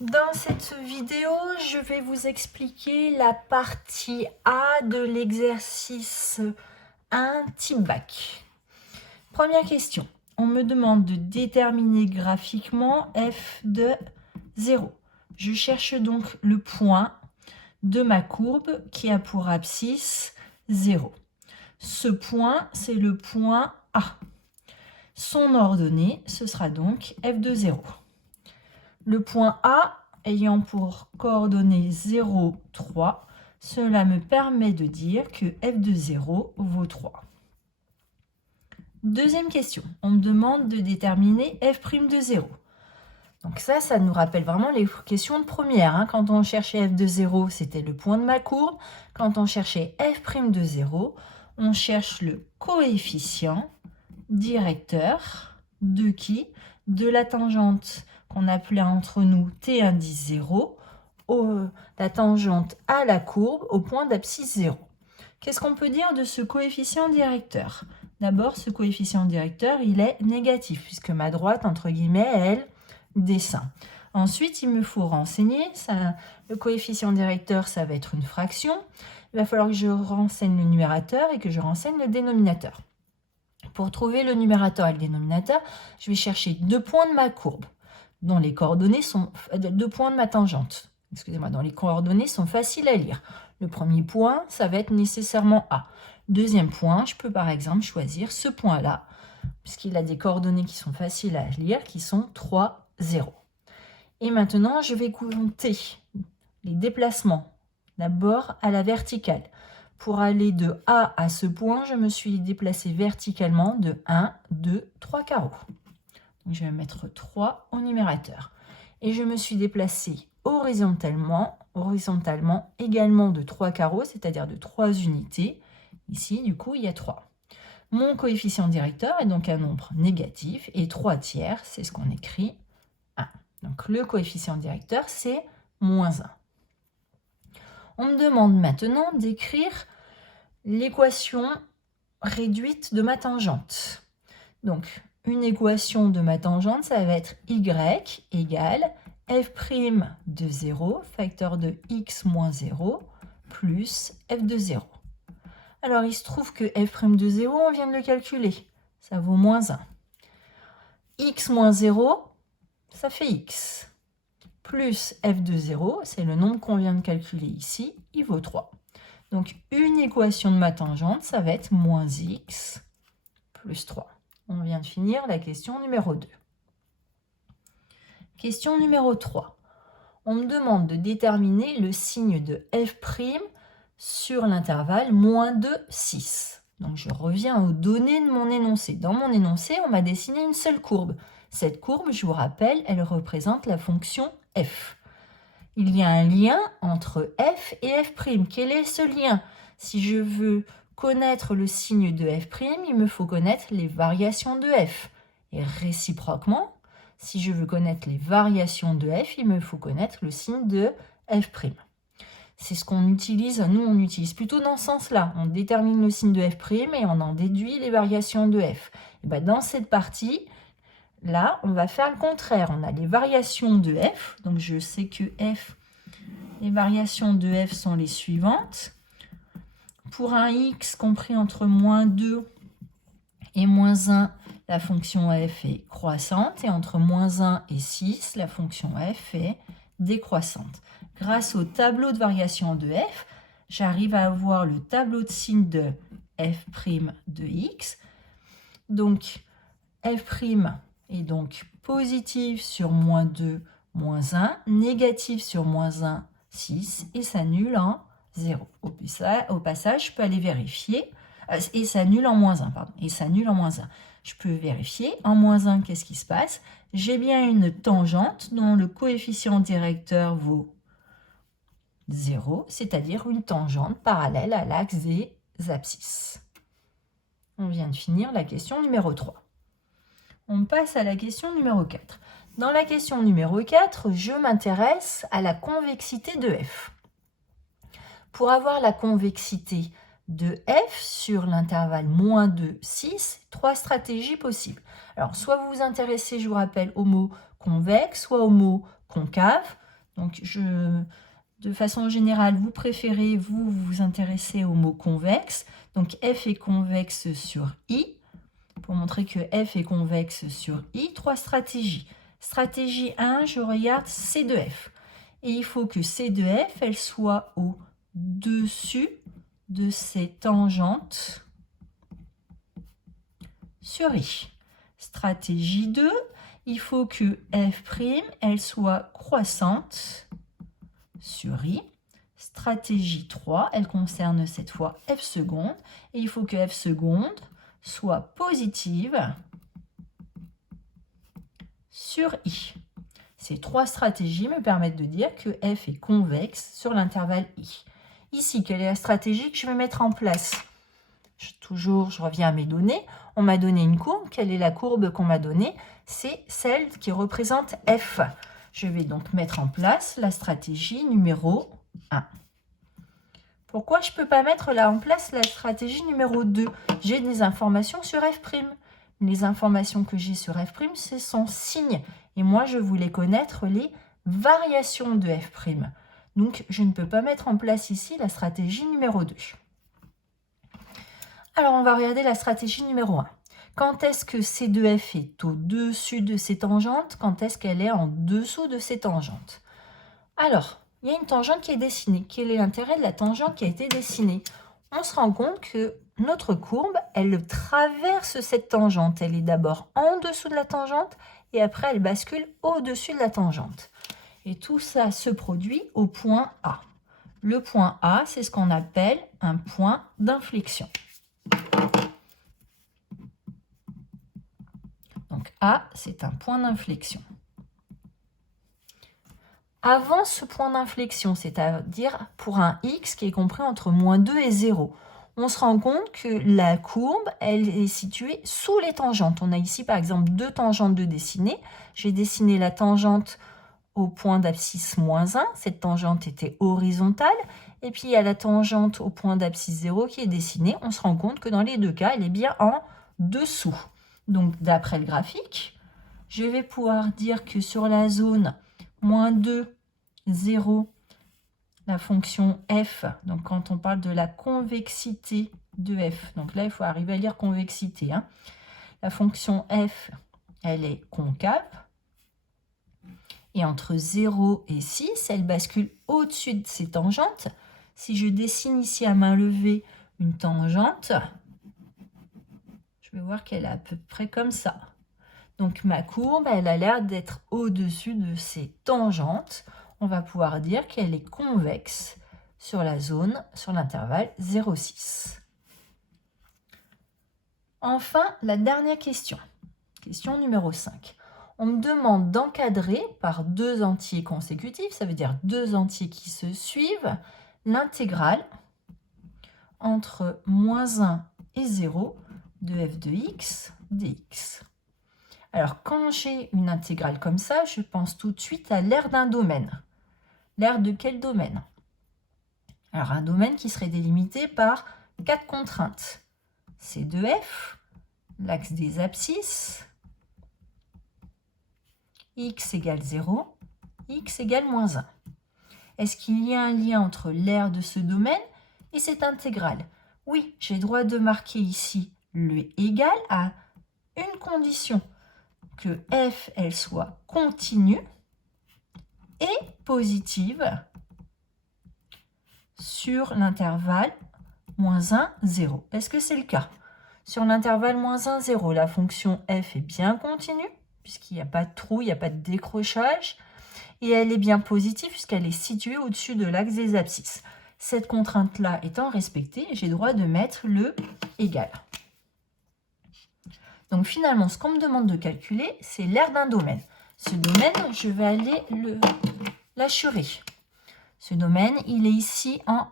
Dans cette vidéo, je vais vous expliquer la partie A de l'exercice 1 type bac. Première question. On me demande de déterminer graphiquement f de 0. Je cherche donc le point de ma courbe qui a pour abscisse 0. Ce point, c'est le point A. Son ordonnée, ce sera donc f de 0. Le point A ayant pour coordonnées 0, 3, cela me permet de dire que f de 0 vaut 3. Deuxième question, on me demande de déterminer f' de 0. Donc ça nous rappelle vraiment les questions de première. Quand on cherchait f de 0, c'était le point de ma courbe. Quand on cherchait f' de 0, on cherche le coefficient directeur de qui? De la tangente qu'on appelait entre nous t indice 0, la tangente à la courbe au point d'abscisse 0. Qu'est-ce qu'on peut dire de ce coefficient directeur? D'abord, ce coefficient directeur, il est négatif, puisque ma droite, entre guillemets, elle descend. Ensuite, il me faut renseigner, le coefficient directeur, ça va être une fraction. Il va falloir que je renseigne le numérateur et que je renseigne le dénominateur. Pour trouver le numérateur et le dénominateur, je vais chercher deux points de ma courbe, dont les coordonnées sont deux points de ma tangente. Excusez-moi, dont les coordonnées sont faciles à lire. Le premier point, ça va être nécessairement A. Deuxième point, je peux par exemple choisir ce point-là, puisqu'il a des coordonnées qui sont faciles à lire, qui sont 3, 0. Et maintenant, je vais compter les déplacements. D'abord à la verticale. Pour aller de A à ce point, je me suis déplacée verticalement de 1, 2, 3 carreaux. Donc, je vais mettre 3 au numérateur. Et je me suis déplacée horizontalement également de 3 carreaux, c'est-à-dire de 3 unités. Ici, du coup, il y a 3. Mon coefficient directeur est donc un nombre négatif et 3 tiers, c'est ce qu'on écrit 1. Donc, le coefficient directeur, c'est moins 1. On me demande maintenant d'écrire l'équation réduite de ma tangente. Donc, une équation de ma tangente, ça va être y égale f' de 0, facteur de x moins 0, plus f de 0. Alors, il se trouve que f' de 0, on vient de le calculer. Ça vaut moins 1. X moins 0, ça fait x. Plus f de 0, c'est le nombre qu'on vient de calculer ici, il vaut 3. Donc, une équation de ma tangente, ça va être moins x plus 3. On vient de finir la question numéro 2. Question numéro 3. On me demande de déterminer le signe de f' sur l'intervalle moins 2, 6. Donc, je reviens aux données de mon énoncé. Dans mon énoncé, on m'a dessiné une seule courbe. Cette courbe, je vous rappelle, elle représente la fonction f. Il y a un lien entre f et f'. Quel est ce lien? Si je veux connaître le signe de f', il me faut connaître les variations de f. Et réciproquement, si je veux connaître les variations de f, il me faut connaître le signe de f'. C'est ce qu'on utilise, nous on utilise plutôt dans ce sens-là. On détermine le signe de f' et on en déduit les variations de f. Et bien dans cette partie, là, on va faire le contraire. On a les variations de f. Donc, je sais que f, les variations de f sont les suivantes. Pour un x compris entre moins 2 et moins 1, la fonction f est croissante. Et entre moins 1 et 6, la fonction f est décroissante. Grâce au tableau de variation de f, j'arrive à avoir le tableau de signe de f' de x. Donc, f' est donc positif sur moins 2, moins 1, négatif sur moins 1, 6, et s'annule en 0. Au passage, je peux aller vérifier, et s'annule en moins 1, pardon, et s'annule en moins 1. Je peux vérifier, en moins 1, qu'est-ce qui se passe? J'ai bien une tangente dont le coefficient directeur vaut 0, c'est-à-dire une tangente parallèle à l'axe des abscisses. On vient de finir la question numéro 3. On passe à la question numéro 4. Dans la question numéro 4, je m'intéresse à la convexité de f. Pour avoir la convexité de f sur l'intervalle moins 2, 6, 3 stratégies possibles. Alors, soit vous vous intéressez, je vous rappelle, au mot convexe, soit au mot concave, Donc, de façon générale, vous préférez vous intéresser au mot convexe. Donc, f est convexe sur I. Pour montrer que f est convexe sur I, 3 stratégies. Stratégie 1, je regarde C de f. Et il faut que C de f, elle soit au-dessus de ses tangentes sur I. Stratégie 2, il faut que f', elle soit croissante sur I. Stratégie 3, elle concerne cette fois f seconde. Et il faut que f seconde soit positive sur I. Ces 3 stratégies me permettent de dire que f est convexe sur l'intervalle I. Ici, quelle est la stratégie que je vais mettre en place? Je reviens à mes données. On m'a donné une courbe. Quelle est la courbe qu'on m'a donnée? C'est celle qui représente f. Je vais donc mettre en place la stratégie numéro 1. Pourquoi je ne peux pas mettre là en place la stratégie numéro 2? J'ai des informations sur f'. Les informations que j'ai sur f', c'est son signe. Et moi, je voulais connaître les variations de f'. Donc, je ne peux pas mettre en place ici la stratégie numéro 2. Alors, on va regarder la stratégie numéro 1. Quand est-ce que C de f est au-dessus de ses tangentes? Quand est-ce qu'elle est en dessous de ses tangentes? Alors, il y a une tangente qui est dessinée. Quel est l'intérêt de la tangente qui a été dessinée? On se rend compte que notre courbe, elle traverse cette tangente. Elle est d'abord en dessous de la tangente et après elle bascule au-dessus de la tangente. Et tout ça se produit au point A. Le point A, c'est ce qu'on appelle un point d'inflexion. Donc A, c'est un point d'inflexion. Avant ce point d'inflexion, c'est-à-dire pour un x qui est compris entre -2 et 0, on se rend compte que la courbe, elle est située sous les tangentes. On a ici par exemple 2 tangentes de dessiner. J'ai dessiné la tangente au point d'abscisse -1, cette tangente était horizontale, et puis il y a la tangente au point d'abscisse 0 qui est dessinée. On se rend compte que dans les deux cas, elle est bien en dessous. Donc d'après le graphique, je vais pouvoir dire que sur la zone -2, 0, la fonction f, donc quand on parle de la convexité de f, donc là il faut arriver à lire convexité, hein. La fonction f, elle est concave, et entre 0 et 6, elle bascule au-dessus de ses tangentes. Si je dessine ici à main levée une tangente, je vais voir qu'elle est à peu près comme ça. Donc ma courbe, elle a l'air d'être au-dessus de ses tangentes. On va pouvoir dire qu'elle est convexe sur la zone, sur l'intervalle 0,6. Enfin, la dernière question. Question numéro 5. On me demande d'encadrer par 2 entiers consécutifs, ça veut dire 2 entiers qui se suivent, l'intégrale entre -1 et 0 de f de x dx. Alors, quand j'ai une intégrale comme ça, je pense tout de suite à l'aire d'un domaine. L'aire de quel domaine? Alors, un domaine qui serait délimité par 4 contraintes. C de f, l'axe des abscisses, x égale 0, x égale -1. Est-ce qu'il y a un lien entre l'aire de ce domaine et cette intégrale? Oui, j'ai le droit de marquer ici le égal à une condition, que f, elle soit continue et positive sur l'intervalle -1, 0. Est-ce que c'est le cas? Sur l'intervalle -1, 0, la fonction f est bien continue, puisqu'il n'y a pas de trou, il n'y a pas de décrochage, et elle est bien positive, puisqu'elle est située au-dessus de l'axe des abscisses. Cette contrainte-là étant respectée, j'ai le droit de mettre le égal. Donc finalement, ce qu'on me demande de calculer, c'est l'aire d'un domaine. Ce domaine, je vais aller l'assurer. Ce domaine, il est ici en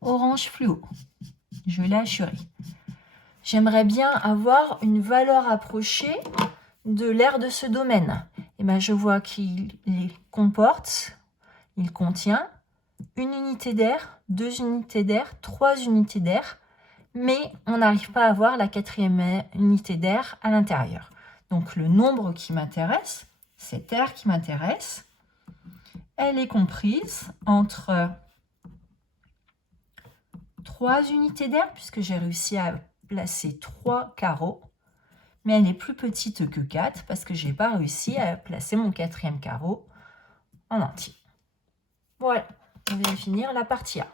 orange fluo. Je l'ai assuré. J'aimerais bien avoir une valeur approchée de l'aire de ce domaine. Et bien, je vois qu'il comporte, il contient une unité d'air, 2 unités d'air, 3 unités d'air, mais on n'arrive pas à avoir la 4e unité d'air à l'intérieur. Donc le nombre qui m'intéresse, cette aire qui m'intéresse, elle est comprise entre 3 unités d'aire, puisque j'ai réussi à placer 3 carreaux, mais elle est plus petite que 4 parce que je n'ai pas réussi à placer mon 4e carreau en entier. Voilà, on vient de finir la partie A.